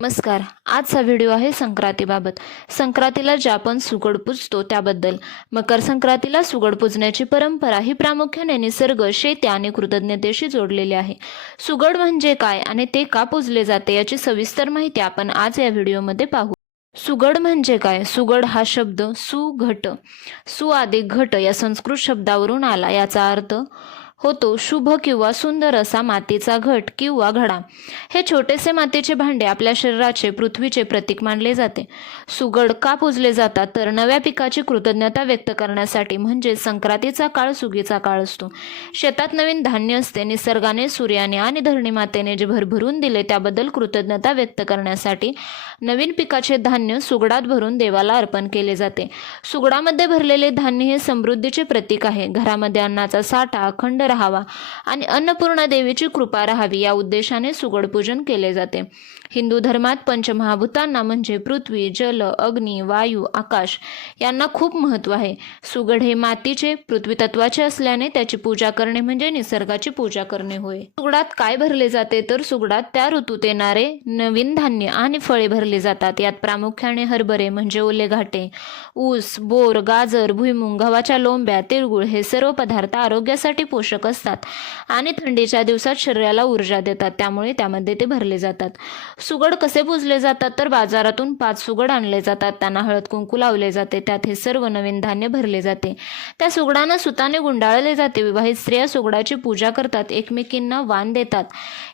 नमस्कार. आजचा व्हिडिओ आहे संक्रांतीबाबत. संक्रांतीला जे आपण सुगड पूजतो त्याबद्दल. मकर संक्रांतीला सुगड पूजण्याची परंपरा ही प्रामुख्याने निसर्ग शेती आणि कृतज्ञतेशी जोडलेली आहे. सुगड म्हणजे काय आणि ते का पूजले जाते याची सविस्तर माहिती आपण आज या व्हिडिओमध्ये पाहू. सुगड म्हणजे काय? सुगड हा शब्द सुघट सु अधिक घट या संस्कृत शब्दावरून आला. याचा अर्थ होतो. शुभ किंवा सुंदर असा मातीचा घट किंवा घडा. हे छोटेसे मातीचे भांडे आपल्या शरीराचे पृथ्वीचे प्रतीक मानले जाते. सुगड का पूजले जातात? तर नव्या पिकाची कृतज्ञता व्यक्त करण्यासाठी म्हणजे संक्रांतीचा काळ सुगीचा काळ असतो. शेतात नवीन धान्य असते निसर्गाने सूर्याने आणि धरणी मातेने जे भरभरून दिले त्याबद्दल कृतज्ञता व्यक्त करण्यासाठी नवीन पिकाचे धान्य सुगडात भरून देवाला अर्पण केले जाते. सुगडामध्ये भरलेले धान्य हे समृद्धीचे प्रतीक आहे. घरामध्ये अन्नाचा साठा अखंड राहावा. आणि अन्नपूर्णा देवीची कृपा राहावी या उद्देशाने सुगड पूजन केले जाते. हिंदू धर्मात पंचमहाभूतांना म्हणजे पृथ्वी जल अग्नी वायू आकाश यांना खूप महत्त्व आहे. सुगड हे मातीचे पृथ्वी तत्वाचे असल्याने त्याची पूजा करणे म्हणजे निसर्गाची पूजा करणे होय. सुगडात काय भरले जाते तर सुगडात त्या ऋतूत येणारे नवीन धान्य आणि फळे भरली जातात. यात प्रामुख्याने हरभरे म्हणजे ओले घाटे ऊस बोर गाजर भुईमुंग गव्हाच्या लोंब्या तिळगुळ हे सर्व पदार्थ आरोग्यासाठी पोषक असतात. आणि थंडीच्या दिवसात शरीराला ऊर्जा देतात. त्यामुळे त्यामध्ये ते भरले जातात. सुगड कसे पुजले जातात? तर बाजारातून पाच सुगड आणले जातात. त्यांना हळद कुंकू लावले जाते. त्यात हे सर्व नवीन धान्य भरले जाते. त्या सुगडांना सुताने गुंडाळले जाते. विवाहित स्त्रिया सुगडाची पूजा करतात. एकमेकींना वाण देतात.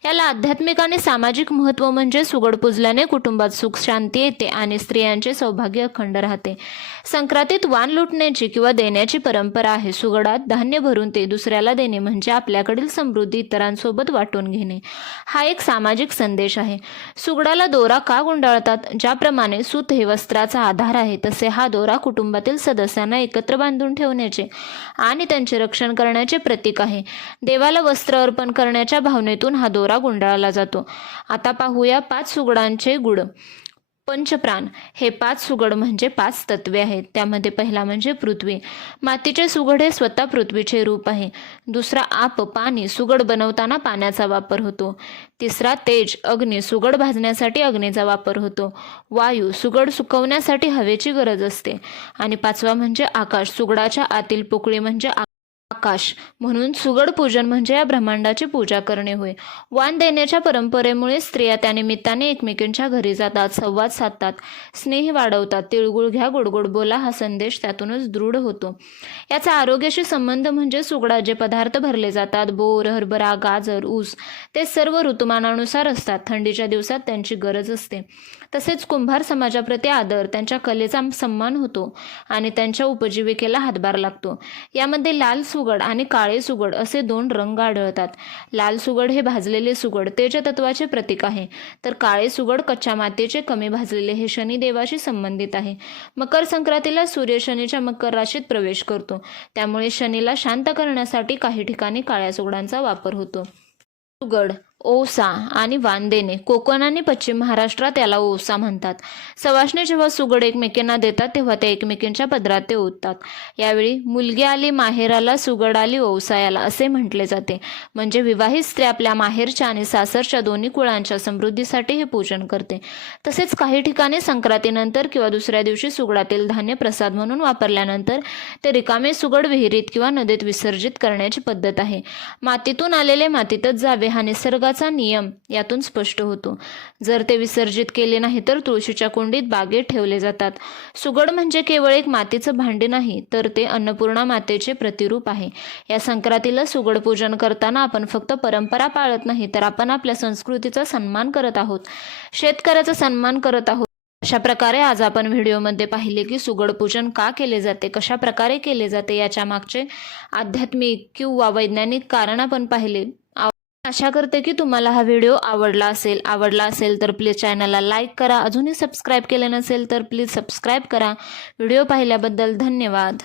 याला आध्यात्मिक आणि सामाजिक महत्त्व म्हणजे सुगड पुजल्याने कुटुंबात सुख शांती येते आणि स्त्रियांचे सौभाग्य अखंड राहते. संक्रांतीत वाण लुटण्याची किंवा देण्याची परंपरा आहे. सुगडात धान्य भरून ते दुसऱ्याला देणे म्हणजे आपल्याकडील समृद्धी इतरांसोबत वाटून घेणे. हा एक सामाजिक संदेश आहे. सुगडाला दोरा का गुंडाळतात? ज्याप्रमाणे सूत हे वस्त्राचा आधार आहे तसे हा दोरा कुटुंबातील सदस्यांना एकत्र बांधून ठेवण्याचे आणि त्यांचे रक्षण करण्याचे प्रतीक आहे. देवाला वस्त्र अर्पण करण्याच्या भावनेतून हा दोरा गुंडाळला जातो. आता पाहूया पाच सुगडांचे गुड पंचप्राण हे पाच सुगड म्हणजे पाच तत्वे आहेत. त्यामध्ये पहिला म्हणजे पृथ्वी. मातीचे सुगड हे स्वतः पृथ्वीचे रूप आहे. दुसरा आप पाणी सुगड बनवताना पाण्याचा वापर होतो. तिसरा तेज अग्नी सुगड भाजण्यासाठी अग्नीचा वापर होतो. वायू सुगड सुकवण्यासाठी हवेची गरज असते. आणि पाचवा म्हणजे आकाश सुगडाच्या आतील पोकळी म्हणजे आ- आकाश म्हणून सुगड पूजन म्हणजे या ब्रह्मांडाची पूजा करणे होय. वाण देण्याच्या परंपरेमुळे स्त्रिया त्या निमित्ताने एकमेकींच्या घरी जातात संवाद साधतात स्नेह वाढवतात तिळगुळ घ्या गोडगोड बोला हा संदेश त्यातूनच दृढ होतो. याचा आरोग्याशी संबंध म्हणजे सुगडात जे पदार्थ भरले जातात बोर हरभरा गाजर ऊस. ते सर्व ऋतुमानानुसार असतात. थंडीच्या दिवसात त्यांची गरज असते. तसेच कुंभार समाजाप्रती आदर त्यांच्या कलेचा सन्मान होतो आणि त्यांच्या उपजीविकेला हातभार लागतो. यामध्ये लाल सुगड आणि काळे सुगड असे दोन रंग आढळतात. लाल सुगड हे भाजलेले सुगड तेजतत्वाचे प्रतीक आहे. तर काळे सुगड कच्च्या मातेचे कमी भाजलेले हे शनिदेवाशी संबंधित आहे. मकर संक्रांतीला सूर्य शनीच्या मकर राशीत प्रवेश करतो. त्यामुळे शनीला शांत करण्यासाठी काही ठिकाणी काळ्या सुगडांचा वापर होतो. सुगड ओसा आणि वांदेने. कोकण आणि पश्चिम महाराष्ट्रात याला ओसा म्हणतात. सवाशणे जेव्हा सुगड एकमेकींना देतात तेव्हा ते एकमेकींच्या पदरात ते ओततात. यावेळी मुलगी आली माहेराला सुगड आली ओसायाला असे म्हटले जाते. म्हणजे विवाहित स्त्री आपल्या माहेरच्या आणि सासरच्या दोन्ही कुळांच्या समृद्धीसाठी हे पूजन करते. तसेच काही ठिकाणी संक्रांतीनंतर किंवा दुसऱ्या दिवशी सुगडातील धान्य प्रसाद म्हणून वापरल्यानंतर ते रिकामे सुगड विहिरीत किंवा नदीत विसर्जित करण्याची पद्धत आहे. मातीतून आलेले मातीतच जावे हा निसर्ग निसर्गाचा नियम यातून स्पष्ट होतो. जर ते विसर्जित केले नाही तर तुळशीच्या कुंडीत बागेत ठेवले जातात. सुगड म्हणजे केवळ एक मातीचं भांडे नाही तर ते अन्नपूर्णा मातेचे प्रतिरूप आहे. या संक्रांतीला सुगड पूजन करताना आपण फक्त परंपरा पाळत नाही तर आपण आपल्या संस्कृतीचा सन्मान करत आहोत. शेतकऱ्याचा सन्मान करत आहोत. अशा प्रकारे आज आपण व्हिडिओमध्ये पाहिले की सुगड पूजन का केले जाते कशा प्रकारे केले जाते याच्या मागचे आध्यात्मिक किंवा वैज्ञानिक कारण आपण पाहिले. आशा करते की तुम्हाला हा व्हिडिओ आवडला असेल. आवडला असेल तर प्लीज चॅनलला लाईक करा. अजूनही सबस्क्राईब केले नसेल तर प्लीज सबस्क्राईब करा. व्हिडिओ पाहिल्याबद्दल धन्यवाद.